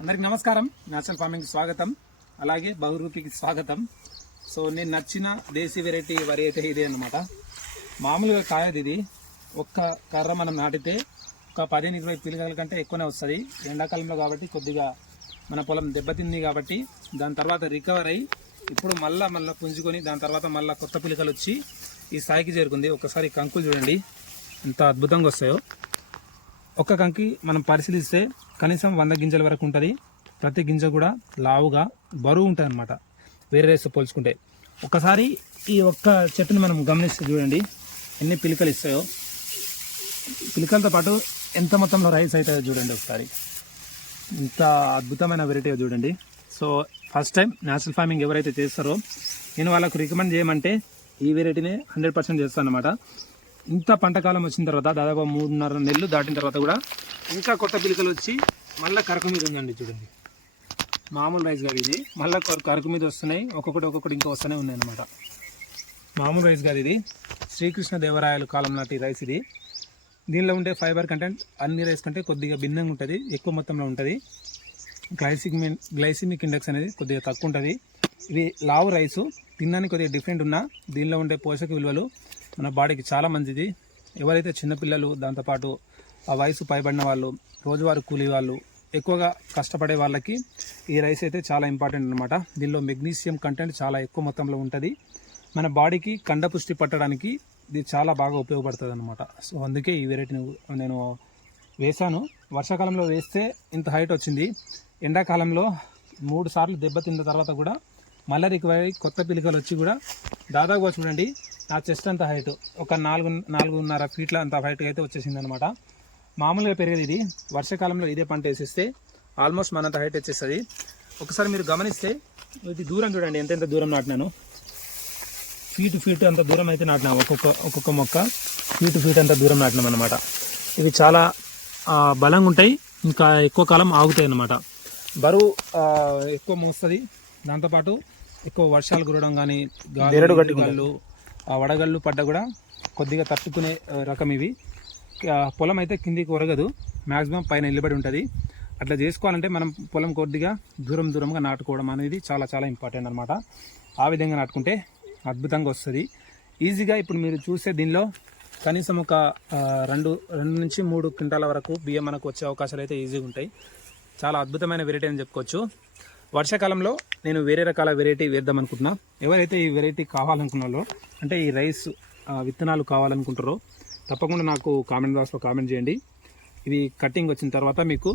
అందరికి నమస్కారం. Natural farming స్వాగతం, అలాగే బహురూపికి స్వాగతం. సో నేను నచ్చిన దేశీ వెరైటీ వరి అయితే ఇదే అన్నమాట. మామూలుగా కాయది ఇది. ఒక్క కర్ర మనం నాటితే ఒక 15-20 పిలకల కంటే ఎక్కువనే వస్తుంది. ఎండాకాలంలో కాబట్టి కొద్దిగా మన పొలం దెబ్బతింది కాబట్టి దాని తర్వాత రికవర్ అయ్యి ఇప్పుడు మళ్ళా పుంజుకొని దాని తర్వాత మళ్ళీ కొత్త పిలకలు వచ్చి ఈ స్థాయికి చేరుకుంది. ఒకసారి కంకులు చూడండి ఎంత అద్భుతంగా వస్తాయో. ఒక్క కంకి మనం పరిశీలిస్తే కనీసం 100 గింజల వరకు ఉంటుంది. ప్రతి గింజ కూడా లావుగా బరువు ఉంటుంది అనమాట వేరే రైస్తో పోల్చుకుంటే. ఒకసారి ఈ ఒక్క చెట్టుని మనం గమనిస్తే చూడండి ఎన్ని పిలకలు ఇస్తాయో. పిలకలతో పాటు ఎంత మొత్తంలో రైస్ అవుతుందో చూడండి ఒకసారి. ఇంత అద్భుతమైన వెరైటీ చూడండి. So first time natural farming ఎవరైతే చేస్తారో నేను వాళ్ళకు రికమెండ్ చేయమంటే ఈ వెరైటీనే 100% చేస్తాను అనమాట. ఇంత పంటకాలం వచ్చిన తర్వాత దాదాపు 3.5 నెలలు దాటిన తర్వాత కూడా ఇంకా కొత్త పిలకలు వచ్చి మళ్ళీ కరకు మీద ఉందండి చూడండి. మామూలు రైస్ కాదు ఇది, మళ్ళీ కరకు మీద వస్తున్నాయి. ఒక్కొక్కటి ఇంకా వస్తూనే ఉన్నాయి అనమాట. మామూలు రైస్ కాదు ఇది, శ్రీకృష్ణదేవరాయలు కాలం నాటి రైస్ ఇది. దీనిలో ఉండే ఫైబర్ కంటెంట్ అన్ని రైస్ కంటే కొద్దిగా భిన్నంగా ఉంటుంది, ఎక్కువ మొత్తంలో ఉంటుంది. గ్లైసిమిక్ ఇండెక్స్ అనేది కొద్దిగా తక్కువ ఉంటుంది. ఇది లావు రైసు, తినడానికి కొద్దిగా డిఫరెంట్ ఉన్నా దీనిలో ఉండే పోషక విలువలు మన బాడీకి చాలా మంచిది. ఎవరైతే చిన్నపిల్లలు, దాంతోపాటు ఆ వయసు పైబడిన వాళ్ళు, రోజువారీ కూలీ వాళ్ళు, ఎక్కువగా కష్టపడే వాళ్ళకి ఈ రైస్ అయితే చాలా ఇంపార్టెంట్ అనమాట. దీనిలో మెగ్నీషియం కంటెంట్ చాలా ఎక్కువ మొత్తంలో ఉంటుంది. మన బాడీకి కండపుష్టి పట్టడానికి ఇది చాలా బాగా ఉపయోగపడుతుంది అనమాట. సో అందుకే ఈ వెరైటీని నేను వేశాను. వర్షాకాలంలో వేస్తే ఇంత హైట్ వచ్చింది. ఎండాకాలంలో 3 సార్లు దెబ్బతిన్న తర్వాత కూడా మళ్ళీ రికవర్ అయ్యి కొత్త పిలకలు వచ్చి కూడా దాదాపుగా చూడండి నా చెస్ట్ అంత హైట్ ఒక 4.5 ఫీట్ల అంత హైట్ అయితే వచ్చేసింది అనమాట. మామూలుగా పెరిగేది ఇది. వర్షాకాలంలో ఇదే పంట వేసేస్తే ఆల్మోస్ట్ మనంత హైట్ వచ్చేస్తుంది. ఒకసారి మీరు గమనిస్తే ఇది దూరం చూడండి ఎంత దూరం నాటినాను. ఫీట్ అంత దూరం అయితే నాటినా. ఒక్కొక్క మొక్క ఫీట్ అంత దూరం నాటినాం అనమాట. ఇవి చాలా బలంగా ఉంటాయి, ఇంకా ఎక్కువ కాలం ఆగుతాయి అన్నమాట. బరువు ఎక్కువ మోస్తుంది. దాంతోపాటు ఎక్కువ వర్షాలు కురవడం కానీ, గాళ్ళు వడగళ్ళు పడ్డ కూడా కొద్దిగా తట్టుకునే రకం ఇవి. పొలం అయితే కిందికి ఒరగదు, మ్యాక్సిమం పైన నిలబడి ఉంటుంది. అట్లా చేసుకోవాలంటే మనం పొలం కొద్దిగా దూరంగా నాటుకోవడం అనేది చాలా చాలా ఇంపార్టెంట్ అనమాట. ఆ విధంగా నాటుకుంటే అద్భుతంగా వస్తుంది ఈజీగా. ఇప్పుడు మీరు చూస్తే దీనిలో కనీసం ఒక 2 నుంచి 3 క్వింటాల వరకు బియ్యం మనకు వచ్చే అవకాశాలు అయితే ఈజీగా ఉంటాయి. చాలా అద్భుతమైన వెరైటీ అని చెప్పుకోవచ్చు. వర్షాకాలంలో నేను వేరే రకాల వెరైటీ వేద్దాం అనుకుంటున్నా. ఎవరైతే ఈ వెరైటీ కావాలనుకున్నారో, అంటే ఈ రైస్ విత్తనాలు కావాలనుకుంటారో తప్పకుండా నాకు కామెంట్ బాక్స్లో కామెంట్ చేయండి. ఇవి కటింగ్ వచ్చిన తర్వాత మీకు